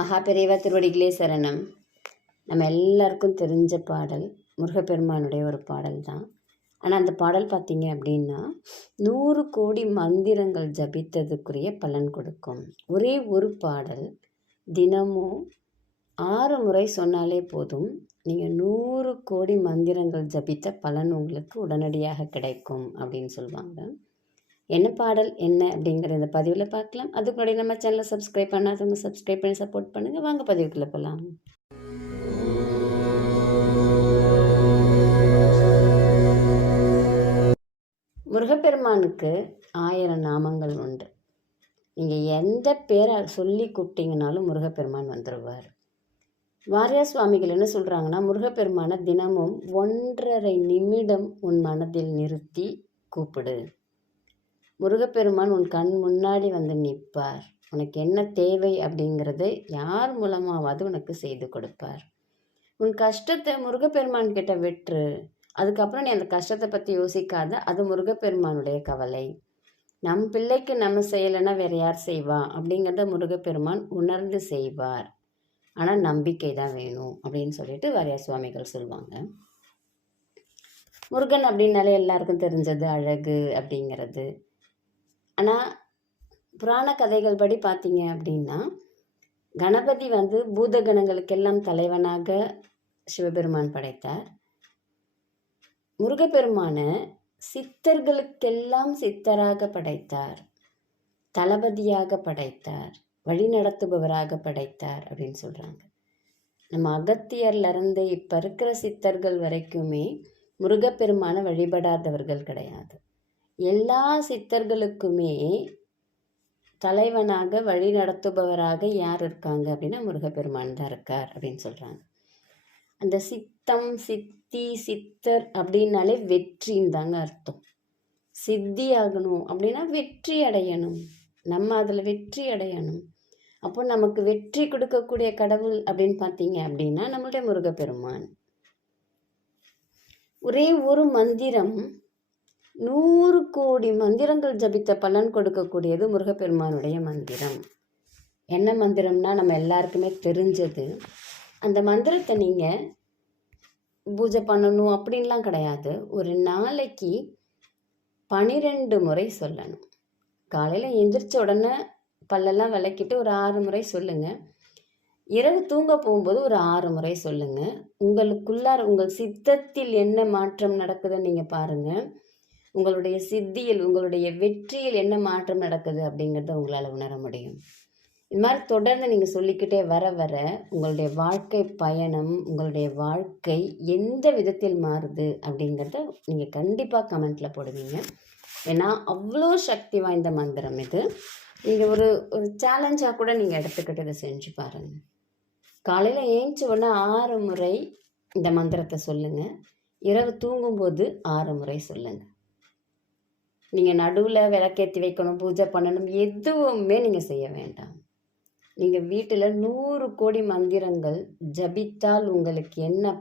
மகாபெரிவா திருவடிகளே சரணம். நம்ம எல்லாருக்கும் தெரிஞ்ச பாடல் முருகப்பெருமானுடைய ஒரு பாடல் தான். ஆனால் அந்த பாடல் பார்த்தீங்க அப்படின்னா 100 கோடி மந்திரங்கள் ஜபித்ததுக்குரிய பலன் கொடுக்கும். ஒரே ஒரு பாடல் தினமும் 6 முறை சொன்னாலே போதும், நீங்கள் 100 கோடி மந்திரங்கள் ஜபித்த பலன் உங்களுக்கு உடனடியாக கிடைக்கும் அப்படின்னு சொல்லுவாங்க. என்ன பாடல் என்ன அப்படிங்கிற இந்த பதிவில் பார்க்கலாம். அதுக்கு முன்னாடி நம்ம சேனலை சப்ஸ்கிரைப் பண்ணாதவங்க சப்ஸ்கிரைப் பண்ணி சப்போர்ட் பண்ணுங்கள். வாங்க பதிவுக்குள்ளே போகலாம். முருகப்பெருமானுக்கு 1000 நாமங்கள் உண்டு. நீங்கள் எந்த பேரை சொல்லி கூப்பிட்டீங்கனாலும் முருகப்பெருமான் வந்துடுவார். வாரியார் சுவாமிகள் என்ன சொல்கிறாங்கன்னா, முருகப்பெருமானை தினமும் 1.5 நிமிடம் உன் மனதில் நிறுத்தி கூப்பிடு. முருகப்பெருமான் உன் கண் முன்னாடி வந்து நிற்பார். உனக்கு என்ன தேவை அப்படிங்கிறது யார் மூலமாவது உனக்கு செய்து கொடுப்பார். உன் கஷ்டத்தை முருகப்பெருமான் கிட்ட விட்டுரு. அதுக்கப்புறம் நீ அந்த கஷ்டத்தை பற்றி யோசிக்காத. அது முருகப்பெருமானுடைய கவலை. நம் பிள்ளைக்கு நம்ம செய்யலைன்னா வேற யார் செய்வா அப்படிங்கிறத முருகப்பெருமான் உணர்ந்து செய்வார். ஆனால் நம்பிக்கை தான் வேணும் அப்படின்னு சொல்லிட்டு வாரியார் சுவாமிகள் சொல்லுவாங்க. முருகன் அப்படின்னாலே எல்லாருக்கும் தெரிஞ்சது அழகு அப்படிங்கிறது. ஆனால் புராண கதைகள் படி பார்த்தீங்க அப்படின்னா, கணபதி வந்து பூதகணங்களுக்கெல்லாம் தலைவனாக சிவபெருமான் படைத்தார். முருகப்பெருமான சித்தர்களுக்கெல்லாம் சித்தராக படைத்தார், தளபதியாக படைத்தார், வழிநடத்துபவராக படைத்தார் அப்படின்னு சொல்கிறாங்க. நம்ம அகத்தியர்லேருந்து இப்போ இருக்கிற சித்தர்கள் வரைக்குமே முருகப்பெருமான வழிபடாதவர்கள் கிடையாது. எல்லா சித்தர்களுக்குமே தலைவனாக வழி நடத்துபவராக யார் இருக்காங்க அப்படின்னா முருகப்பெருமான் தான் இருக்கார் அப்படின்னு சொல்கிறாங்க. அந்த சித்தம் சித்தி சித்தர் அப்படின்னாலே வெற்றின்னு தாங்க அர்த்தம். சித்தி ஆகணும் அப்படின்னா வெற்றி அடையணும், நம்ம அதில் வெற்றி அடையணும். அப்போ நமக்கு வெற்றி கொடுக்கக்கூடிய கடவுள் அப்படின்னு பார்த்தீங்க அப்படின்னா நம்மளுடைய முருகப்பெருமான். ஒரே ஒரு மந்திரம் 100 கோடி மந்திரங்கள் ஜபித்த பலன் கொடுக்கக்கூடியது முருகப்பெருமானுடைய மந்திரம். என்ன மந்திரம்னா நம்ம எல்லாருக்குமே தெரிஞ்சது. அந்த மந்திரத்தை நீங்கள் பூஜை பண்ணணும் அப்படின்லாம் கிடையாது. ஒரு நாளைக்கு 12 முறை சொல்லணும். காலையில் எந்திரிச்ச உடனே பல்லெல்லாம் விளக்கிட்டு ஒரு 6 முறை சொல்லுங்கள். இரவு தூங்க போகும்போது ஒரு 6 முறை சொல்லுங்கள். உங்களுக்குள்ளார உங்கள் சித்தத்தில் என்ன மாற்றம் நடக்குதுன்னு நீங்கள் பாருங்கள். உங்களுடைய சித்தியில், உங்களுடைய வெற்றியில் என்ன மாற்றம் நடக்குது அப்படிங்கிறத உங்களால் உணர முடியும். இது மாதிரி தொடர்ந்து நீங்கள் சொல்லிக்கிட்டே வர வர உங்களுடைய வாழ்க்கை பயணம், உங்களுடைய வாழ்க்கை எந்த விதத்தில் மாறுது அப்படிங்கிறத நீங்கள் கண்டிப்பாக கமெண்ட்டில் போடுவீங்க. ஏன்னா அவ்வளோ சக்தி வாய்ந்த மந்திரம் இது. நீங்கள் ஒரு சேலஞ்சாக கூட நீங்கள் எடுத்துக்கிட்டு இதை செஞ்சு பாருங்கள். காலையில் ஏஞ்சி உடனே 6 முறை இந்த மந்திரத்தை சொல்லுங்கள். இரவு தூங்கும்போது 6 முறை சொல்லுங்கள். நீங்கள் நடுவில் விளக்கேற்றி வைக்கணும், பூஜை பண்ணணும், எதுவுமே நீங்கள் செய்ய வேண்டாம். நீங்கள் வீட்டில் 100 கோடி மந்திரங்கள் ஜபித்தால் உங்களுக்கு என்ன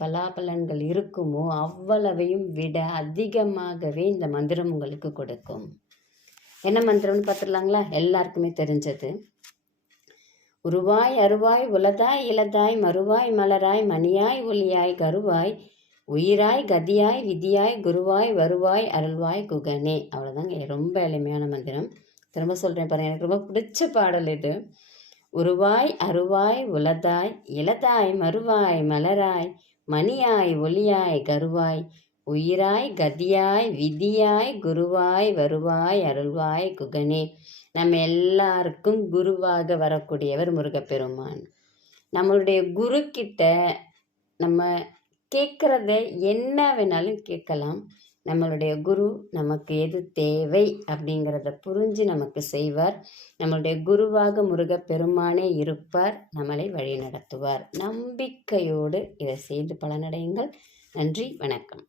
பலாபலன்கள் இருக்குமோ அவ்வளவையும் விட அதிகமாகவே இந்த மந்திரம் உங்களுக்கு கொடுக்கும். என்ன மந்திரம்னு பார்த்துடலாங்களா? எல்லாருக்குமே தெரிஞ்சது. உருவாய் அருவாய் உலதாய் இலதாய் மறுவாய் மலராய் மணியாய் ஒளியாய் கருவாய் உயிராய் கதியாய் விதியாய் குருவாய் வருவாய் அருள்வாய் குகனே. அவ்வளோதாங்க. ரொம்ப எளிமையான மந்திரம். திரும்ப சொல்கிறேன் பாருங்கள். எனக்கு ரொம்ப பிடிச்ச பாடல் இது. உருவாய் அருவாய் உலதாய் இலதாய் மறுவாய் மலராய் மணியாய் ஒளியாய் கருவாய் உயிராய் கதியாய் விதியாய் குருவாய் வருவாய் அருள்வாய் குகனே. நம்ம எல்லாருக்கும் குருவாக வரக்கூடியவர் முருகப்பெருமான். நம்மளுடைய குரு கிட்ட நம்ம கேட்குறத என்ன வேணாலும் கேட்கலாம். நம்மளுடைய குரு நமக்கு எது தேவை அப்படிங்கிறத புரிஞ்சு நமக்கு செய்வார். நம்மளுடைய குருவாக முருகப்பெருமானே இருப்பார், நம்மளை வழி நடத்துவார். நம்பிக்கையோடு இதை செய்து பலனடையுங்கள். நன்றி, வணக்கம்.